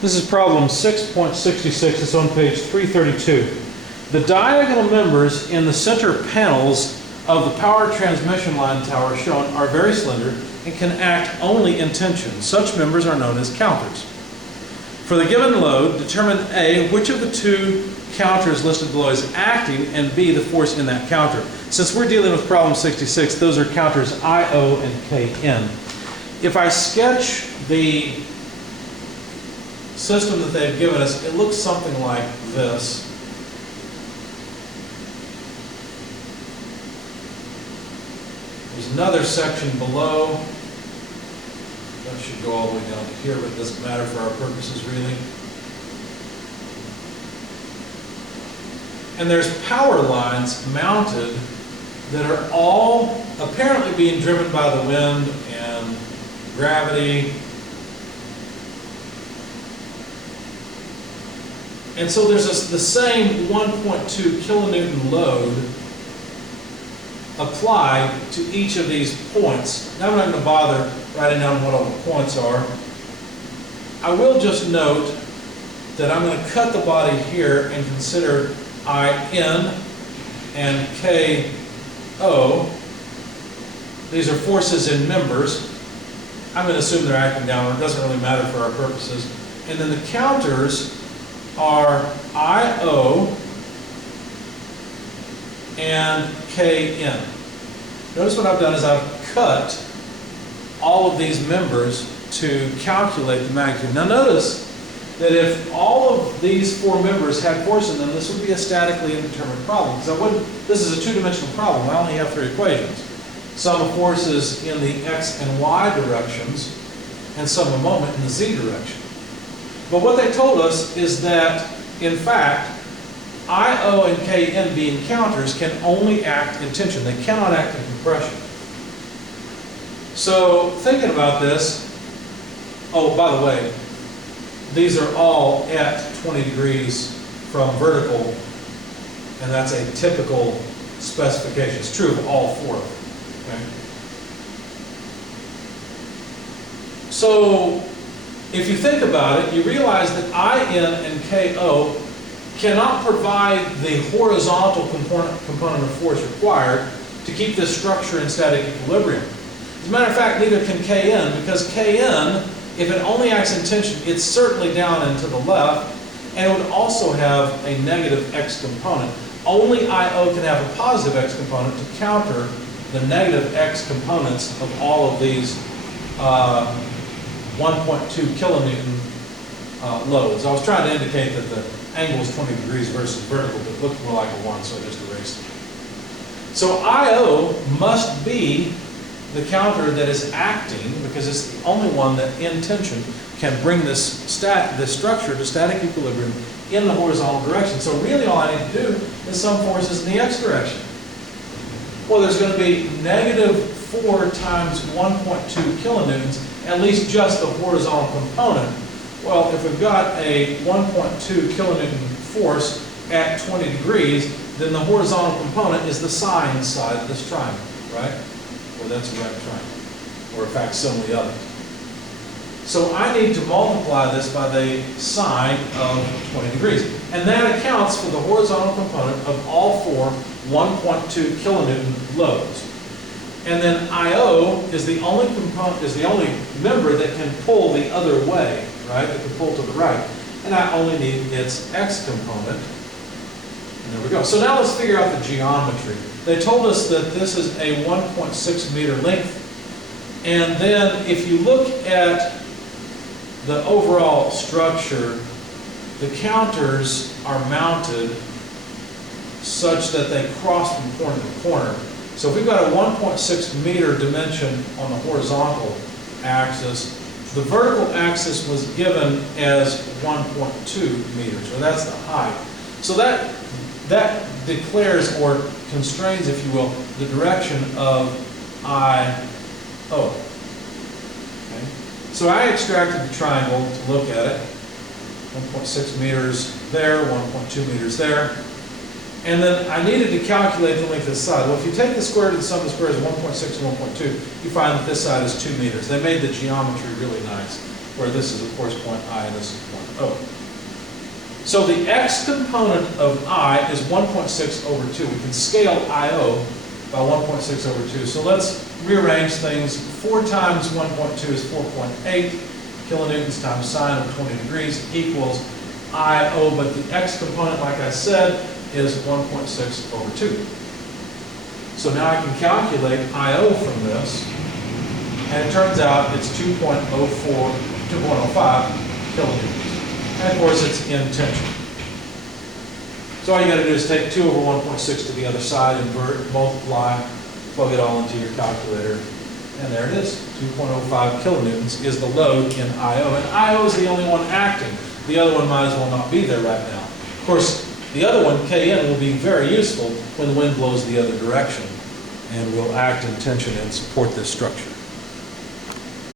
This is problem 6.66. It's on page 332. The diagonal members in the center panels of the power transmission line tower shown are very slender and can act only in tension. Such members are known as counters. For the given load, determine A, which of the two counters listed below is acting, and B, the force in that counter. Since we're dealing with problem 66, those are counters IO and KN. If I sketch the system that they've given us, it looks something like this. There's another section below. That should go all the way down to here, but it doesn't matter for our purposes really. And there's power lines mounted that are all apparently being driven by the wind and gravity. And so there's the same 1.2 kilonewton load applied to each of these points. Now I'm not going to bother writing down what all the points are. I will just note that I'm going to cut the body here and consider IN and KO. These are forces in members. I'm going to assume they're acting downward. It doesn't really matter for our purposes. And then the counters are IO and KN. Notice what I've done is I've cut all of these members to calculate the magnitude. Now notice that if all of these four members had force in them, this would be a statically indeterminate problem. Because this is a two-dimensional problem. I only have three equations. Sum of forces in the x and y directions, and sum of moment in the z direction. But what they told us is that, in fact, IO and KN being counters can only act in tension. They cannot act in compression. So, thinking about this, oh, by the way, these are all at 20 degrees from vertical, and that's a typical specification. It's true of all four. Okay? So, if you think about it, you realize that IN and KO cannot provide the horizontal component of force required to keep this structure in static equilibrium. As a matter of fact, neither can KN, because KN, if it only acts in tension, it's certainly down and to the left, and it would also have a negative x component. Only IO can have a positive x component to counter the negative x components of all of these 1.2 kilonewton loads. I was trying to indicate that the angle is 20 degrees versus vertical, but it looked more like a 1, so I just erased it. So IO must be the counter that is acting, because it's the only one that in tension can bring this structure to static equilibrium in the horizontal direction. So really all I need to do is sum forces in the x direction. Well, there's going to be negative 4 times 1.2 kilonewtons, at least just the horizontal component. Well, if we've got a 1.2 kilonewton force at 20 degrees, then the horizontal component is the sine side of this triangle, right? Or that's a right triangle, or a facsimile of it. So I need to multiply this by the sine of 20 degrees. And that accounts for the horizontal component of all four 1.2 kilonewton loads. And then IO is the only component, is the only member that can pull the other way, right? That can pull to the right. And I only need its x component. And there we go. So now let's figure out the geometry. They told us that this is a 1.6 meter length. And then if you look at the overall structure, the counters are mounted such that they cross from corner to corner. So if we've got a 1.6 meter dimension on the horizontal axis, the vertical axis was given as 1.2 meters, or that's the height. So that declares or constrains, if you will, the direction of IO. Okay? So I extracted the triangle to look at it. 1.6 meters there, 1.2 meters there. And then I needed to calculate the length of the side. Well, if you take the square root of the sum of the squares of 1.6 and 1.2, you find that this side is 2 meters. They made the geometry really nice. where this is, of course, point I and this is point O. So the x component of I is 1.6 over 2. We can scale IO by 1.6 over 2. So let's rearrange things. 4 times 1.2 is 4.8 kilonewtons times sine of 20 degrees equals IO, but the x component, like I said, is 1.6 over 2. So now I can calculate IO from this, and it turns out it's 2.05 kilonewtons. And of course, it's in tension. So all you got to do is take 2 over 1.6 to the other side, invert, multiply, plug it all into your calculator, and there it is. 2.05 kilonewtons is the load in IO, and IO is the only one acting. The other one might as well not be there right now. Of course, the other one, Kn, will be very useful when the wind blows the other direction, and will act in tension and support this structure.